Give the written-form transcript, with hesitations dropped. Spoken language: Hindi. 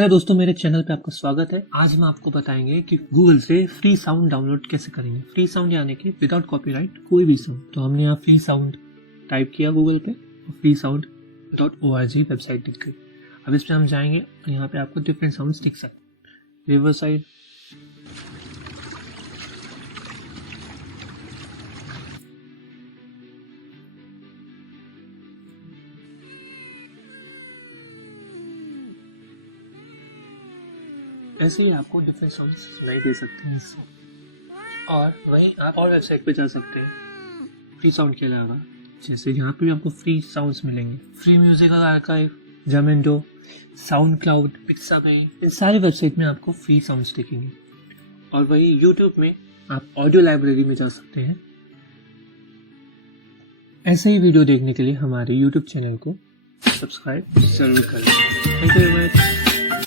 हेलो दोस्तों, मेरे चैनल पे आपका स्वागत है। आज हम आपको बताएंगे कि गूगल से फ्री साउंड डाउनलोड कैसे करेंगे। फ्री साउंड यानी कि विदाउट कॉपीराइट कोई भी साउंड। तो हमने यहाँ फ्री साउंड टाइप किया गूगल पे, freesound.org वेबसाइट दिख गई। अब इस पर हम जाएंगे और यहाँ पे आपको डिफरेंट साउंड्स दिख सकते हैं। रिवर साइड, ऐसे ही आपको डिफरेंट साउंड्स सुनाई दे सकते हैं इससे। और वहीं आप और वेबसाइट पे जा सकते हैं फ्री साउंड के अलावा, जैसे यहाँ पे भी आपको फ्री साउंड्स मिलेंगे। Free musical archive, Jamendo, SoundCloud, Pixabay, इन सारी वेबसाइट में आपको फ्री साउंड्स दिखेंगे। और वहीं यूट्यूब में आप ऑडियो लाइब्रेरी में जा सकते हैं। ऐसे ही वीडियो देखने के लिए हमारे यूट्यूब चैनल को सब्सक्राइब जरूर करें। Thank you very much.